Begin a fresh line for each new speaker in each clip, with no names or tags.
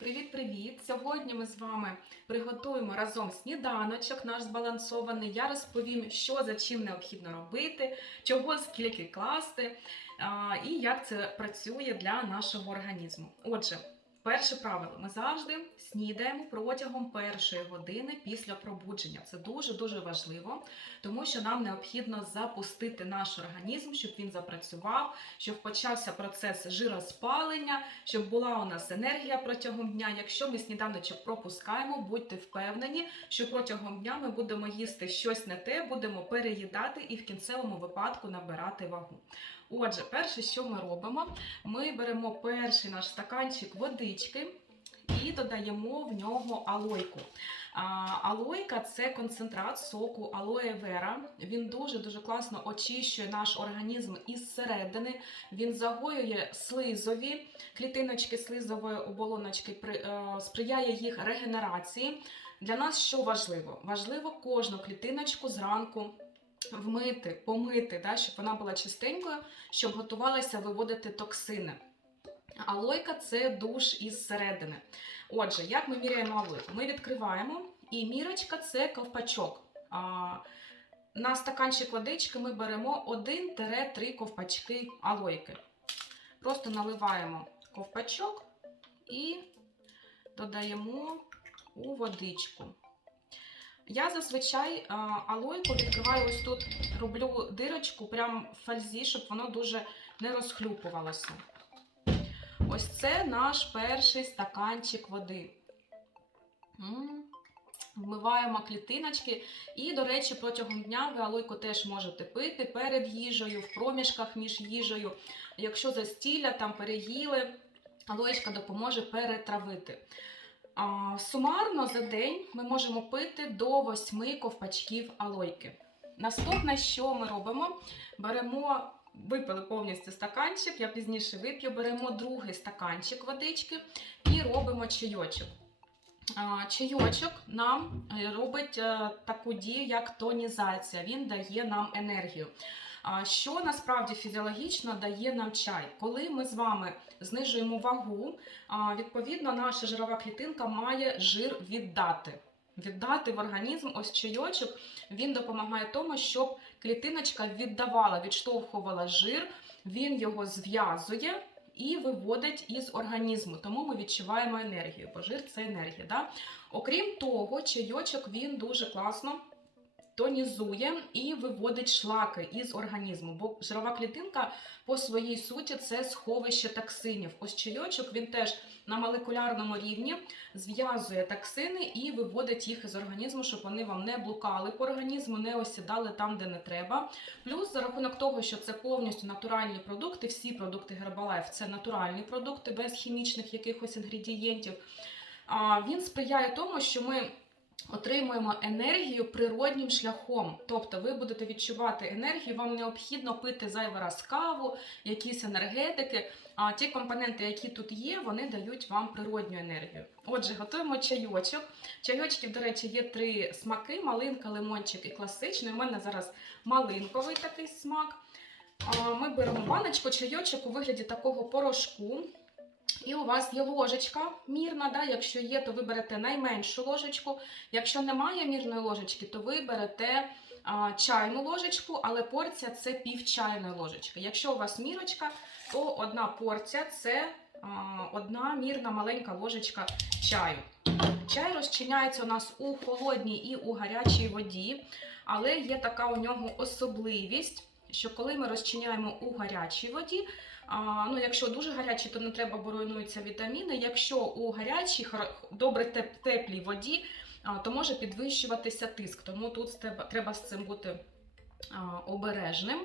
Привіт-привіт! Сьогодні ми з вами приготуємо разом сніданочок наш збалансований. Я розповім, що за чим необхідно робити, чого скільки класти і як це працює для нашого організму. Отже, перше правило: ми завжди снідаємо протягом першої години після пробудження. Це дуже дуже важливо, тому що нам необхідно запустити наш організм, щоб він запрацював, щоб почався процес жироспалення, щоб була у нас енергія протягом дня. Якщо ми сніданочок пропускаємо, будьте впевнені, що протягом дня ми будемо їсти щось не те, будемо переїдати і в кінцевому випадку набирати вагу. Отже, перше, що ми робимо, ми беремо перший наш стаканчик водички. І додаємо в нього алойку. Алойка це концентрат соку алоє вера. Він дуже дуже класно очищує наш організм із середини. Він загоює слизові клітиночки слизової оболоночки, е, сприяє їх регенерації. Для нас що важливо? Важливо кожну клітиночку зранку. Вмити, помити, да, щоб вона була чистенькою, щоб готувалася виводити токсини. Алойка це душ із середини. Отже, як ми міряємо алойку? Ми відкриваємо, і мірочка це ковпачок. На стаканчик водички ми беремо 1-3 ковпачки алойки. Просто наливаємо ковпачок і додаємо у водичку. Я зазвичай а, алойку відкриваю ось тут, роблю дирочку прямо в фальзі, щоб воно дуже не розхлюпувалося. Ось це наш перший стаканчик води. Вмиваємо клітиночки. І, до речі, протягом дня ви алойку теж можете пити перед їжею, в проміжках між їжею. Якщо застілля, там переїли, алоєчка допоможе перетравити. Сумарно за день ми можемо пити до 8 ковпачків алойки. Наступне, що ми робимо? Беремо випили повністю стаканчик, я пізніше вип'ю, беремо другий стаканчик водички і робимо чайочок. Чайочок нам е, робить е, таку дію, як тонізація. Він дає нам енергію. Що насправді фізіологічно дає нам чай? Коли ми з вами знижуємо вагу, відповідно, наша жирова клітинка має жир віддати. Віддати в організм ось чайочок, він допомагає тому, щоб клітиночка віддавала, відштовхувала жир, він його зв'язує і виводить із організму. Тому ми відчуваємо енергію, бо жир це енергія. Да? Окрім того, чайочок він дуже класно тонізує і виводить шлаки із організму, бо жирова клітинка по своїй суті це сховище токсинів. Ось чайочок він теж на молекулярному рівні зв'язує токсини і виводить їх із організму, щоб вони вам не блукали по організму, не осідали там, де не треба. Плюс за рахунок того, що це повністю натуральні продукти, всі продукти Herbalife – це натуральні продукти без хімічних якихось інгредієнтів. Він сприяє тому, що ми отримуємо енергію природнім шляхом. Тобто ви будете відчувати енергію, вам необхідно пити зайвий раз каву, якісь енергетики. А ті компоненти, які тут є, вони дають вам природню енергію. Отже, готуємо чайочок. Чайочків, до речі, є три смаки: малинка, лимончик і класичний. У мене зараз малинковий такий смак. Ми беремо баночку, чайочок у вигляді такого порошку. І у вас є ложечка мірна. Да? Якщо є, то ви берете найменшу ложечку. Якщо немає мірної ложечки, то ви берете а, чайну ложечку, але порція це пів чайної ложечки. Якщо у вас мірочка, то одна порція це а, одна мірна маленька ложечка чаю. Чай розчиняється у нас у холодній і у гарячій воді, але є така у нього особливість, що коли ми розчиняємо у гарячій воді, а, ну, якщо дуже гарячі, то не треба, бо вітаміни. Якщо у гарячій, добре теп- теплій воді, а, то може підвищуватися тиск. Тому тут треба, з цим бути а, обережним.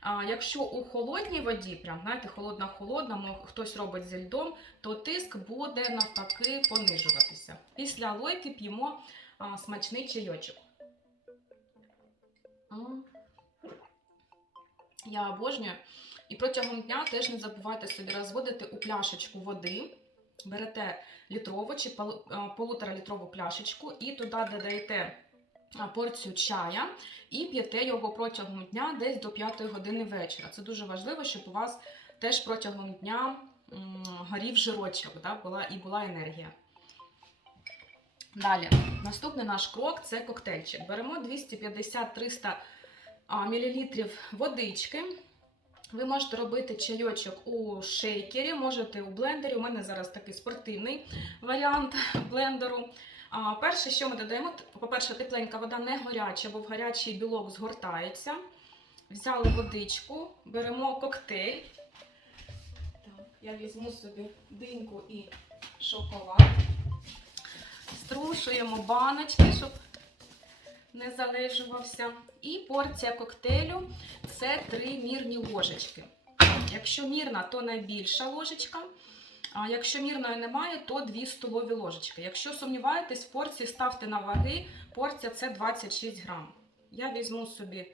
А, якщо у холодній воді, прям знаєте, холодна-холодна, хтось робить зі льдом, то тиск буде навпаки понижуватися. Після алойки п'ємо смачний чайочок. Я обожнюю. І протягом дня теж не забувайте собі розводити у пляшечку води. Берете літрову чи полуторалітрову пляшечку і туди додаєте порцію чая і п'єте його протягом дня десь до 5 години вечора. Це дуже важливо, щоб у вас теж протягом дня горів жирочок, да, була, і була енергія. Далі, наступний наш крок це коктейльчик. Беремо 250-300 мл водички. Ви можете робити чайочок у шейкері, можете у блендері. У мене зараз такий спортивний варіант блендеру. А, перше, що ми додаємо, по-перше, тепленька вода не гаряча, бо в гарячий білок згортається. Взяли водичку, беремо коктейль. Так, я візьму собі диньку і шоколад. Струшуємо баночки, щоб не залежувався. І порція коктейлю це три мірні ложечки. Якщо мірна, то найбільша ложечка. А якщо мірної немає, то 2 столові ложечки. Якщо сумніваєтесь, в порції ставте на ваги. Порція це 26 грам. Я візьму собі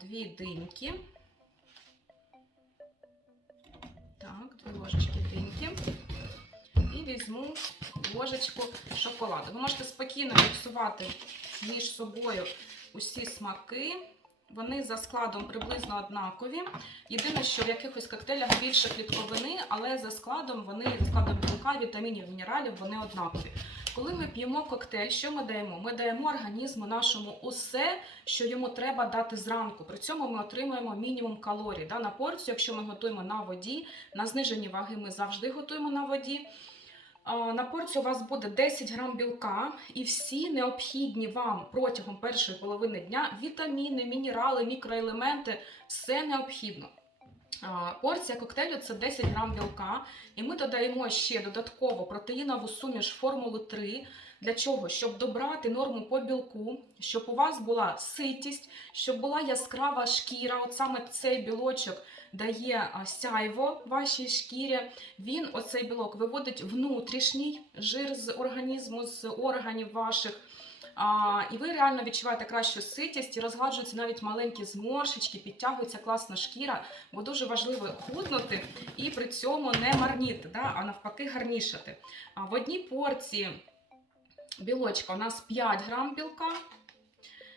дві диньки. Так, дві ложечки диньки. І візьму ложечку шоколаду. Ви можете спокійно міксувати між собою усі смаки. Вони за складом приблизно однакові. Єдине, що в якихось коктейлях більше клітковини, але за складом вони за складом білка, вітамінів, мінералів вони однакові. Коли ми п'ємо коктейль, що ми даємо? Ми даємо організму нашому усе, що йому треба дати зранку. При цьому ми отримуємо мінімум калорій. Да? На порцію, якщо ми готуємо на воді, на знижені ваги ми завжди готуємо на воді. На порцію у вас буде 10 грам білка і всі необхідні вам протягом першої половини дня вітаміни, мінерали, мікроелементи все необхідно. Порція коктейлю це 10 грам білка, і ми додаємо ще додатково протеїнову суміш формули 3. Для чого? Щоб добрати норму по білку, щоб у вас була ситість, щоб була яскрава шкіра. От саме цей білочок дає сяйво вашій шкірі. Він, оцей білок, виводить внутрішній жир з організму, з органів ваших. А, і ви реально відчуваєте кращу ситість і розгладжуються навіть маленькі зморшечки, підтягується класна шкіра, бо дуже важливо худнути і при цьому не марніти, да, а навпаки гарнішати. А в одній порції білочка у нас 5 грам білка.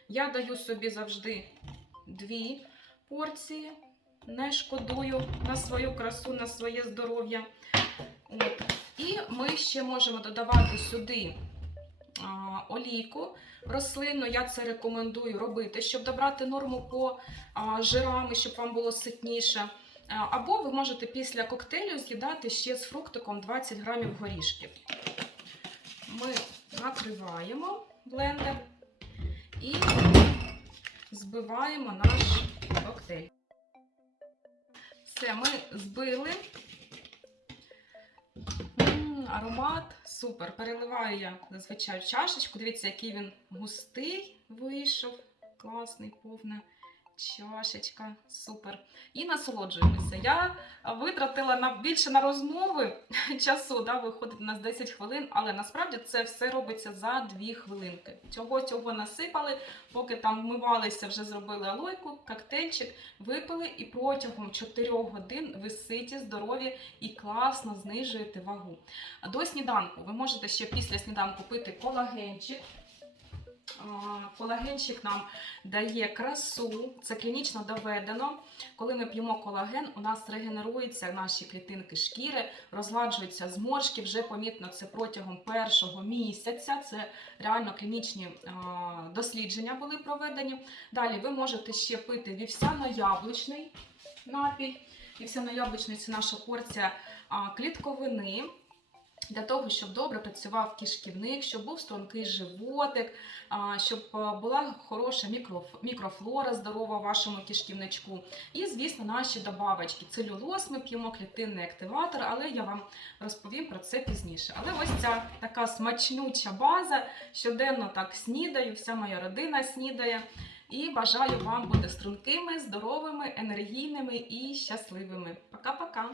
Я даю собі завжди дві порції. Не шкодую на свою красу, на своє здоров'я. І ми ще можемо додавати сюди олійку рослинну. Я це рекомендую робити, щоб добрати норму по а, жирам, щоб вам було ситніше. Або ви можете після коктейлю з'їдати ще з фруктиком 20 грамів горішків. Ми накриваємо блендер і збиваємо наш коктейль. Все, ми збили. Аромат супер. Переливаю я зазвичай в чашечку. Дивіться, який він густий вийшов. Класний, повна чашечка. Супер. І насолоджуємося. Я витратила на більше на розмови часу, да, виходить у нас 10 хвилин, але насправді це все робиться за 2 хвилинки. Цього цього насипали, поки там вмивалися, вже зробили алойку, коктейльчик, випили і протягом 4 годин ви ситі, здорові і класно знижуєте вагу. До сніданку ви можете ще після сніданку пити колагенчик. Колагенчик нам дає красу, це клінічно доведено. Коли ми п'ємо колаген, у нас регенеруються наші клітинки шкіри, розгладжуються зморшки. Вже помітно це протягом першого місяця. Це реально клінічні дослідження були проведені. Далі ви можете ще пити вівсяно-яблучний напій. Вівсяно-яблучний це наша порція клітковини. Для того, щоб добре працював кишківник, щоб був стрункий животик, щоб була хороша мікрофлора здорова в вашому кишківничку. І, звісно, наші добавочки. Целюлоз ми п'ємо, клітинний активатор, але я вам розповім про це пізніше. Але ось ця така смачнюча база. Щоденно так снідаю, вся моя родина снідає. І бажаю вам бути стрункими, здоровими, енергійними і щасливими. Пока-пока!